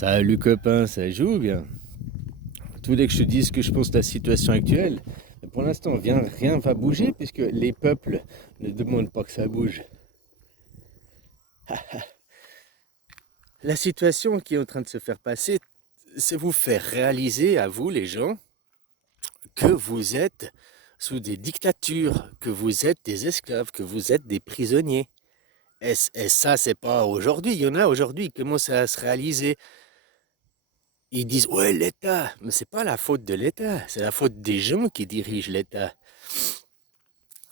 Salut copain, ça joue bien. Tu voulais que je te dise ce que je pense de la situation actuelle. Mais pour l'instant, rien va bouger puisque les peuples ne demandent pas que ça bouge. La situation qui est en train de se faire passer, c'est vous faire réaliser à vous les gens que vous êtes sous des dictatures, que vous êtes des esclaves, que vous êtes des prisonniers. Et ça, c'est pas aujourd'hui. Il y en a aujourd'hui qui commencent à se réaliser. Ils disent ouais l'État, mais c'est pas la faute de l'État, c'est la faute des gens qui dirigent l'État.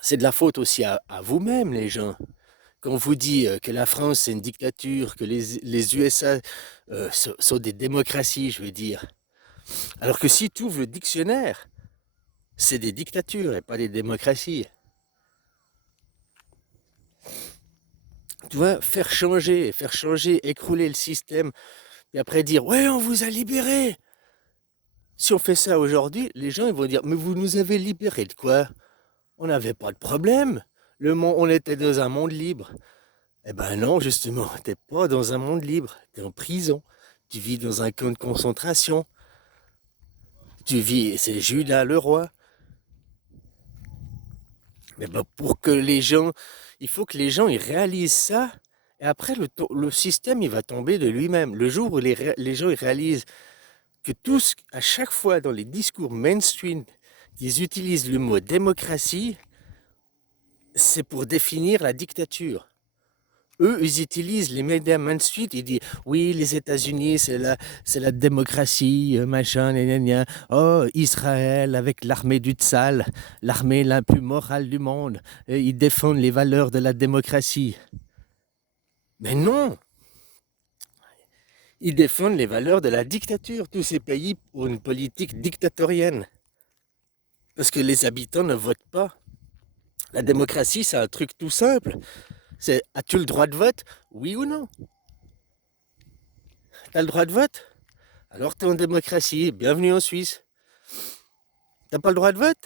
C'est de la faute aussi à vous-même les gens. Quand on vous dit que la France c'est une dictature, que les USA sont des démocraties, je veux dire. Alors que si tu ouvres le dictionnaire, c'est des dictatures et pas des démocraties. Tu vois, faire changer, écrouler le système, et après dire ouais on vous a libérés. Si on fait ça aujourd'hui, les gens ils vont dire mais vous nous avez libérés de quoi? On n'avait pas de problème. On était dans un monde libre. Eh ben non, justement, t'es pas dans un monde libre. T'es en prison. Tu vis dans un camp de concentration. Tu vis, c'est Judas le roi. Mais ben pour que les gens, il faut que les gens ils réalisent ça. Et après, le système, il va tomber de lui-même. Le jour où les gens ils réalisent que tous, à chaque fois dans les discours mainstream, ils utilisent le mot démocratie, c'est pour définir la dictature. Eux, ils utilisent les médias mainstream, ils disent oui, les États-Unis, c'est la démocratie, machin, gna, gna, gna. Oh, Israël avec l'armée du Tzal, l'armée la plus morale du monde, et ils défendent les valeurs de la démocratie. Mais non, ils défendent les valeurs de la dictature, tous ces pays ont une politique dictatorienne. Parce que les habitants ne votent pas. La démocratie, c'est un truc tout simple. C'est as-tu le droit de vote? Oui ou non? T'as le droit de vote? Alors t'es en démocratie, bienvenue en Suisse. T'as pas le droit de vote?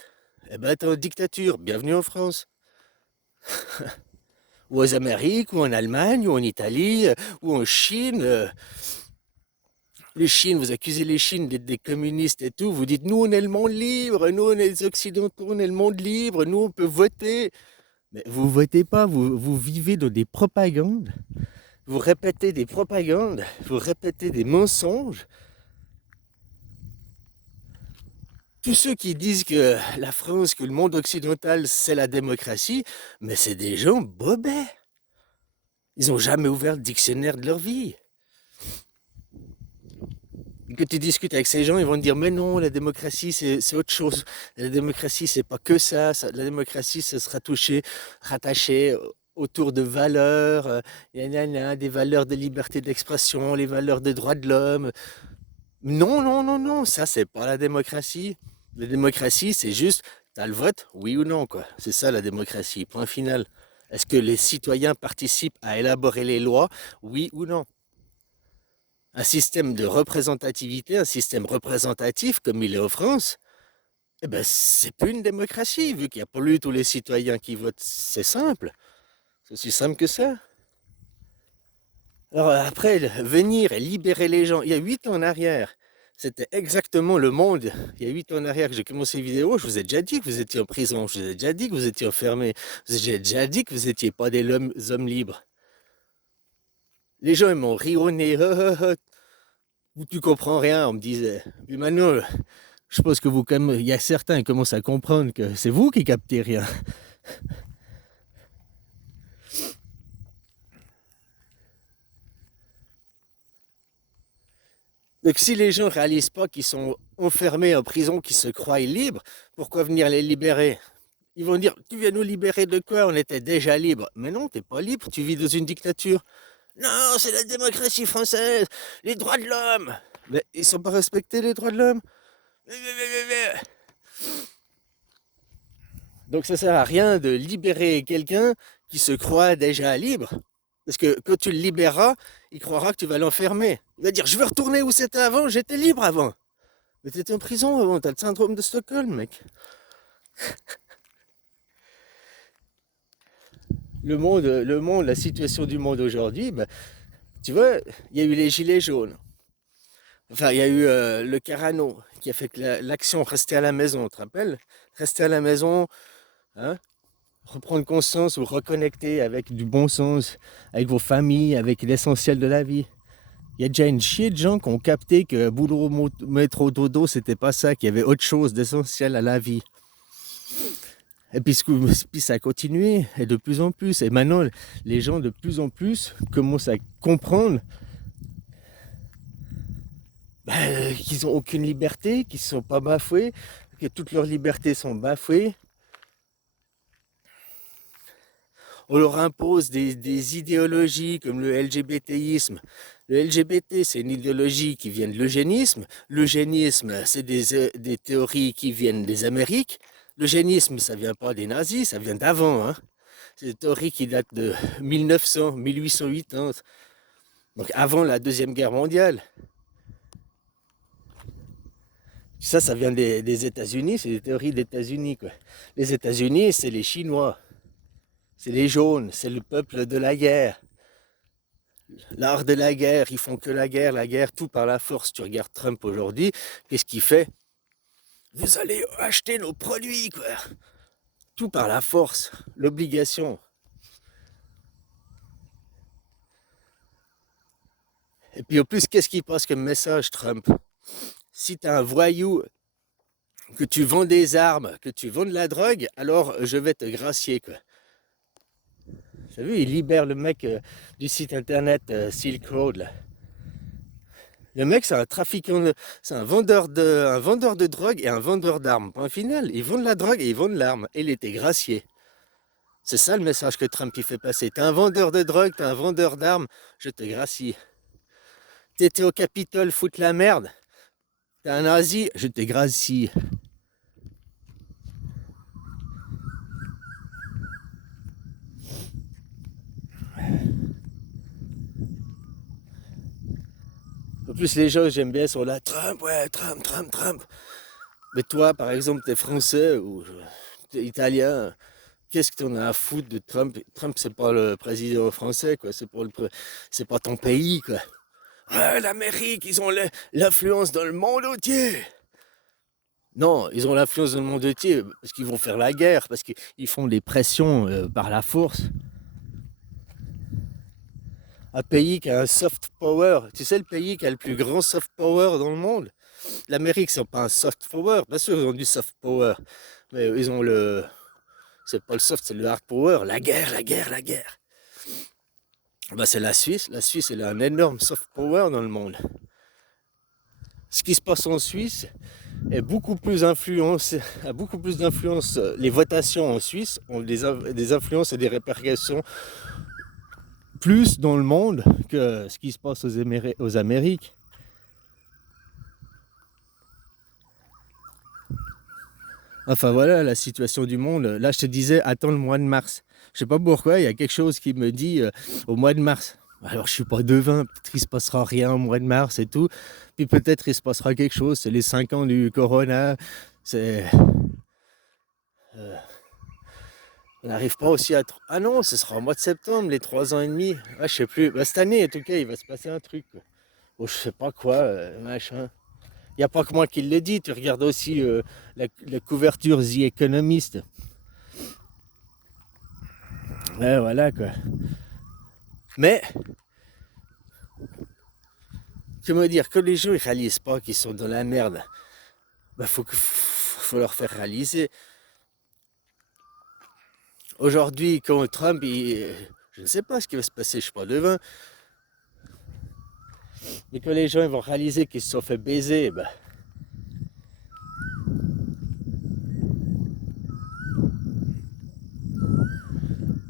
Eh ben t'es en dictature, bienvenue en France. Ou aux Amériques, ou en Allemagne, ou en Italie, ou en Chine. Les Chines, vous accusez les Chines d'être des communistes et tout. Vous dites, nous on est le monde libre, nous on est les Occidentaux, on est le monde libre, nous on peut voter. Mais vous votez pas, vous vivez dans des propagandes. Vous répétez des propagandes, vous répétez des mensonges. Tous ceux qui disent que la France, que le monde occidental, c'est la démocratie, mais c'est des gens bobets. Ils n'ont jamais ouvert le dictionnaire de leur vie. Et que tu discutes avec ces gens, ils vont te dire mais non, la démocratie c'est autre chose. La démocratie c'est pas que la démocratie ça sera rattaché autour de valeurs, des valeurs de liberté d'expression, les valeurs des droits de l'homme. Non, non, non, non, ça c'est pas la démocratie. La démocratie c'est juste, t'as le vote, oui ou non quoi. C'est ça la démocratie, point final. Est-ce que les citoyens participent à élaborer les lois, oui ou non? Un système de représentativité, un système représentatif comme il est en France, eh ben, c'est plus une démocratie, vu qu'il n'y a plus tous les citoyens qui votent. C'est simple. C'est aussi simple que ça. Alors après, venir et libérer les gens, il y a 8 ans en arrière, c'était exactement le monde. Il y a 8 ans en arrière que j'ai commencé les vidéos, je vous ai déjà dit que vous étiez en prison, je vous ai déjà dit que vous étiez enfermés, je vous ai déjà dit que vous n'étiez pas des hommes libres. Les gens ils m'ont ri au nez, tu comprends rien, on me disait. Puis maintenant, je pense que il y a certains qui commencent à comprendre que c'est vous qui captez rien. Donc si les gens ne réalisent pas qu'ils sont enfermés en prison, qu'ils se croient libres, pourquoi venir les libérer? Ils vont dire, tu viens nous libérer de quoi? On était déjà libres. Mais non, t'es pas libre, tu vis dans une dictature. Non, c'est la démocratie française, les droits de l'homme. Mais ils sont pas respectés les droits de l'homme. Donc ça sert à rien de libérer quelqu'un qui se croit déjà libre. Parce que quand tu le libéreras, il croira que tu vas l'enfermer. Il va dire, je veux retourner où c'était avant, j'étais libre avant. Mais t'étais en prison avant, t'as le syndrome de Stockholm, mec. La situation du monde aujourd'hui, bah, tu vois, il y a eu les gilets jaunes. Enfin, il y a eu le Carano qui a fait que l'action rester à la maison, tu te rappelles? Rester à la maison, hein? Reprendre conscience, vous reconnecter avec du bon sens, avec vos familles, avec l'essentiel de la vie. Il y a déjà une chier de gens qui ont capté que boulot, métro, dodo, c'était pas ça, qu'il y avait autre chose d'essentiel à la vie. Et puis, ça a continué, et de plus en plus. Et maintenant, les gens de plus en plus commencent à comprendre qu'ils n'ont aucune liberté, qu'ils ne sont pas bafoués, que toutes leurs libertés sont bafouées. On leur impose des idéologies comme le LGBTisme. Le LGBT, c'est une idéologie qui vient de l'eugénisme. L'eugénisme, c'est des théories qui viennent des Amériques. L'eugénisme, ça vient pas des nazis, ça vient d'avant. Hein. C'est des théories qui datent de 1900, 1880, donc avant la Deuxième Guerre mondiale. Ça vient des États-Unis, c'est des théories des États-Unis. Les États-Unis, c'est les Chinois, c'est les jaunes, c'est le peuple de la guerre. L'art de la guerre, ils font que la guerre, tout par la force. Tu regardes Trump aujourd'hui, qu'est-ce qu'il fait? Vous allez acheter nos produits, quoi. Tout par la force, l'obligation. Et puis en plus, qu'est-ce qu'il passe comme message, Trump? Si tu es un voyou, que tu vends des armes, que tu vends de la drogue, alors je vais te gracier, quoi. Vous avez vu, il libère le mec du site internet Silk Road, là. Le mec, c'est un trafiquant, c'est un vendeur de drogue et un vendeur d'armes. Point final, ils vendent la drogue et ils vendent l'arme. Et il était gracié. C'est ça le message que Trump il fait passer. T'es un vendeur de drogue, t'es un vendeur d'armes, je te gracie. T'étais au Capitole foutre la merde, t'es un nazi, je te gracie. En plus, les gens, j'aime bien, sont là, Trump, ouais, Trump, Trump, Trump. Mais toi, par exemple, t'es français ou t'es italien, qu'est-ce que t'en as à foutre de Trump? Trump, c'est pas le président français, quoi. C'est pas ton pays, quoi. Ouais, l'Amérique, ils ont l'influence dans le monde entier. Non, ils ont l'influence dans le monde entier parce qu'ils vont faire la guerre, parce qu'ils font des pressions par la force. Un pays qui a un soft power. Tu sais, le pays qui a le plus grand soft power dans le monde? L'Amérique, c'est pas un soft power. Bien sûr, ils ont du soft power. Mais ils ont le. C'est pas le soft, c'est le hard power. La guerre, la guerre, la guerre. Bah, c'est la Suisse. La Suisse, elle a un énorme soft power dans le monde. Ce qui se passe en Suisse est beaucoup plus influence, a beaucoup plus d'influence. Les votations en Suisse ont des influences et des répercussions plus dans le monde que ce qui se passe aux Amériques. Enfin voilà la situation du monde. Là je te disais attends le mois de mars. Je sais pas pourquoi, il y a quelque chose qui me dit au mois de mars. Alors je suis pas devin, peut-être qu'il se passera rien au mois de mars et tout. Puis peut-être il se passera quelque chose, c'est les 5 ans du corona. C'est. On n'arrive pas aussi à. Ah non, ce sera au mois de septembre, les 3 ans et demi. Ah, je sais plus. Bah, cette année, en tout cas, il va se passer un truc. Quoi. Bon, je sais pas quoi, machin. Il n'y a pas que moi qui le dit. Tu regardes aussi la couverture The Economist. Ouais, voilà quoi. Mais, comment dire, que les gens ils réalisent pas qu'ils sont dans la merde, bah faut leur faire réaliser. Aujourd'hui, quand Trump, je ne sais pas ce qui va se passer, je suis pas devin. Mais quand les gens ils vont réaliser qu'ils se sont fait baiser, bah,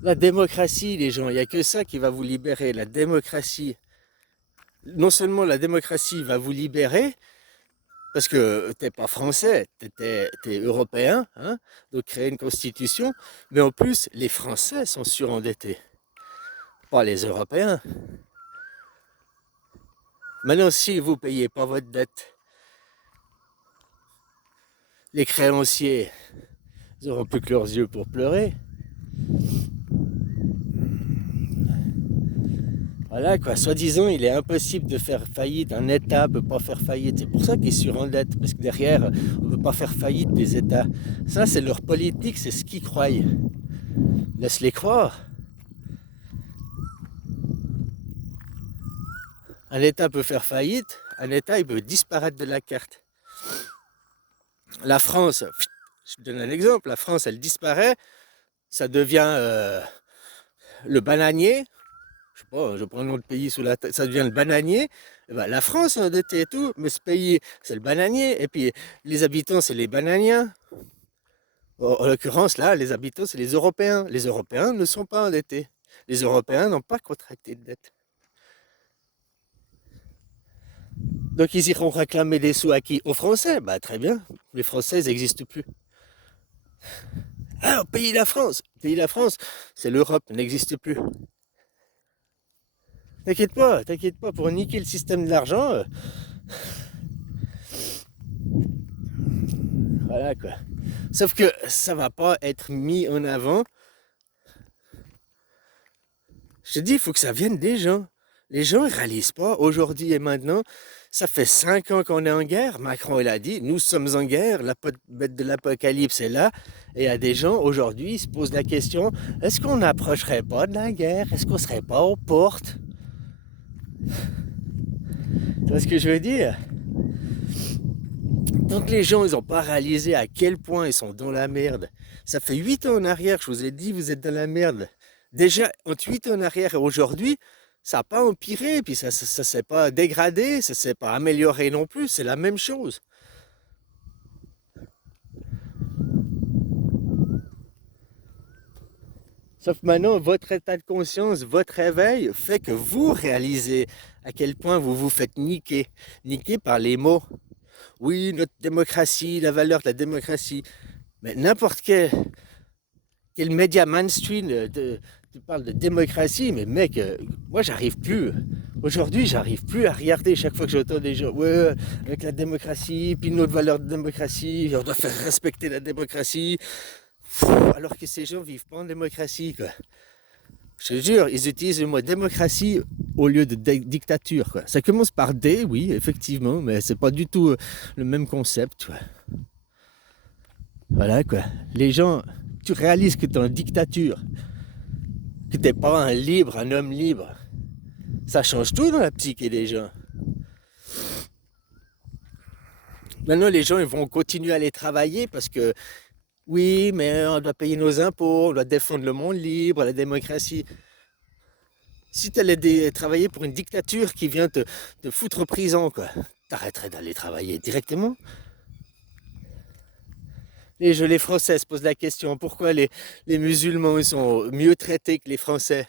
la démocratie, les gens, il n'y a que ça qui va vous libérer, la démocratie. Non seulement la démocratie va vous libérer, parce que t'es pas français, t'es européen, hein, donc créer une constitution, mais en plus, les Français sont surendettés, pas les Européens. Maintenant, si vous ne payez pas votre dette, les créanciers, ils n'auront plus que leurs yeux pour pleurer. Voilà quoi, soi-disant, il est impossible de faire faillite, un État ne peut pas faire faillite. C'est pour ça qu'ils surendettent, parce que derrière, on ne peut pas faire faillite des États. Ça, c'est leur politique, c'est ce qu'ils croient. Laisse-les croire. Un État peut faire faillite, un État, il peut disparaître de la carte. La France, je te donne un exemple, la France, elle disparaît, ça devient le bananier. Je sais pas, je prends un autre pays sous la tête, ça devient le bananier. Eh ben, la France est endettée et tout, mais ce pays, c'est le bananier. Et puis, les habitants, c'est les bananiens. En l'occurrence, là, les habitants, c'est les Européens. Les Européens ne sont pas endettés. Les Européens n'ont pas contracté de dette. Donc, ils iront réclamer des sous à qui? Aux Français. Bah, très bien. Les Français, ils n'existent plus. Ah, au pays de la France. Le pays de la France, c'est l'Europe, n'existe plus. T'inquiète pas, pour niquer le système de l'argent, voilà quoi. Sauf que ça va pas être mis en avant. Je te dis, il faut que ça vienne des gens. Les gens ne réalisent pas, aujourd'hui et maintenant, ça fait 5 ans qu'on est en guerre. Macron, il a dit, nous sommes en guerre, la bête de l'apocalypse est là. Et il y a des gens, aujourd'hui, ils se posent la question, est-ce qu'on n'approcherait pas de la guerre? Est-ce qu'on ne serait pas aux portes? Tu vois ce que je veux dire? Tant que les gens, ils n'ont pas réalisé à quel point ils sont dans la merde. Ça fait 8 ans en arrière, je vous ai dit, vous êtes dans la merde. Déjà, entre 8 ans en arrière et aujourd'hui, ça n'a pas empiré, puis ça ne s'est pas dégradé, ça ne s'est pas amélioré non plus, c'est la même chose. Sauf maintenant, votre état de conscience, votre réveil fait que vous réalisez à quel point vous vous faites niquer. Niquer par les mots. Oui, notre démocratie, la valeur de la démocratie. Mais n'importe quel média mainstream tu parles de démocratie, mais mec, moi j'arrive plus. Aujourd'hui, j'arrive plus à regarder chaque fois que j'entends des gens. Ouais, avec la démocratie, puis notre valeur de démocratie, on doit faire respecter la démocratie. Alors que ces gens vivent pas en démocratie, quoi. Je te jure, ils utilisent le mot démocratie au lieu de dictature, quoi. Ça commence par D, oui, effectivement, mais c'est pas du tout le même concept, quoi. Voilà, quoi. Les gens, tu réalises que tu es en dictature, que t'es pas un libre, un homme libre. Ça change tout dans la psyché des gens. Maintenant, les gens, ils vont continuer à aller travailler parce que, oui, mais on doit payer nos impôts, on doit défendre le monde libre, la démocratie. Si tu allais travailler pour une dictature qui vient te foutre en prison, quoi, t'arrêterais d'aller travailler directement. Les Français se posent la question, pourquoi les musulmans ils sont mieux traités que les Français?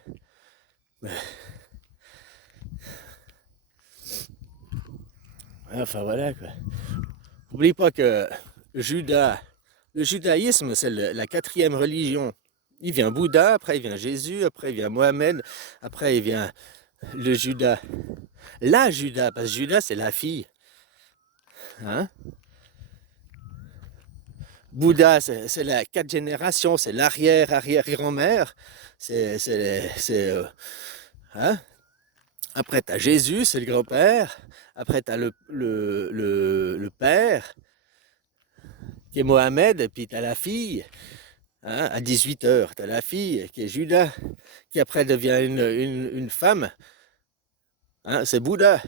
Enfin voilà quoi. N'oublie pas que Judas, le judaïsme, c'est la quatrième religion. Il vient Bouddha, après il vient Jésus, après il vient Mohamed, après il vient le Judas. La Judas, parce que Judas c'est la fille. Hein? Bouddha, c'est la 4 générations, c'est l'arrière-arrière-grand-mère. Hein? Après, tu as Jésus, c'est le grand-père. Après, tu as le père, qui est Mohamed, et puis tu as la fille. Hein, à 18 heures, tu as la fille, qui est Judas, qui après devient une femme. Hein, c'est Bouddha.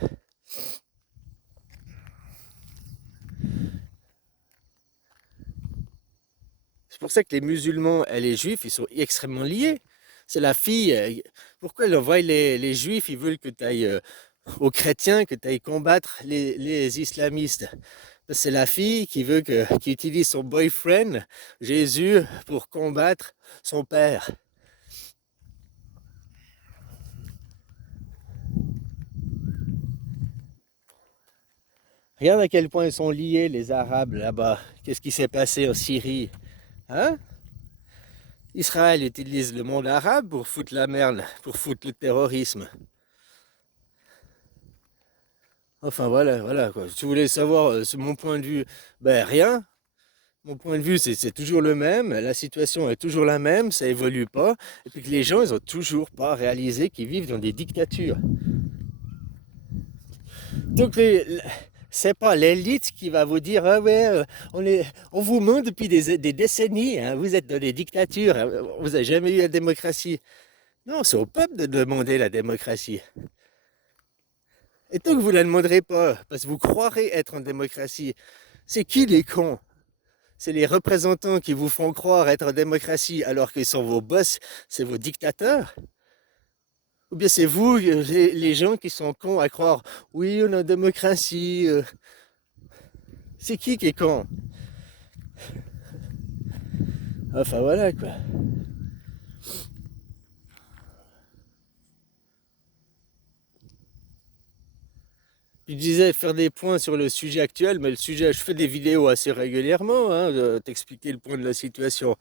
C'est pour ça que les musulmans et les juifs, ils sont extrêmement liés. C'est la fille. Pourquoi ils envoient les juifs, ils veulent que tu ailles aux chrétiens, que tu ailles combattre les islamistes. C'est la fille qui utilise son boyfriend, Jésus, pour combattre son père. Regarde à quel point ils sont liés, les Arabes, là-bas. Qu'est-ce qui s'est passé en Syrie? Hein? Israël utilise le monde arabe pour foutre la merde, pour foutre le terrorisme. Enfin voilà, voilà quoi. Si tu voulais savoir mon point de vue, ben rien. Mon point de vue, c'est toujours le même, la situation est toujours la même, ça évolue pas, et puis que les gens, ils ont toujours pas réalisé qu'ils vivent dans des dictatures. Donc c'est pas l'élite qui va vous dire ah ouais on vous ment depuis des décennies, hein, vous êtes dans des dictatures, hein, vous n'avez jamais eu la démocratie. Non, c'est au peuple de demander la démocratie. Et tant que vous ne la demanderez pas, parce que vous croirez être en démocratie, c'est qui les cons? C'est les représentants qui vous font croire être en démocratie alors qu'ils sont vos boss, c'est vos dictateurs? Ou bien c'est vous, les gens qui sont cons à croire oui, on est en démocratie. C'est qui est con? Enfin voilà quoi. Je disais faire des points sur le sujet actuel, mais le sujet, je fais des vidéos assez régulièrement, hein, de t'expliquer le point de la situation.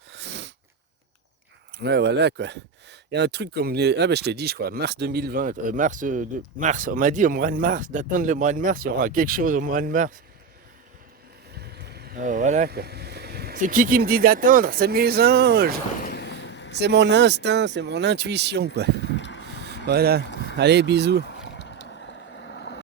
Ouais, voilà quoi. Il y a un truc comme ah ben je t'ai dit, je crois, mars 2020, mars. On m'a dit au mois de mars, d'attendre le mois de mars, il y aura quelque chose au mois de mars. Ah, voilà quoi. C'est qui me dit d'attendre? C'est mes anges. C'est mon instinct, c'est mon intuition quoi. Voilà. Allez, bisous.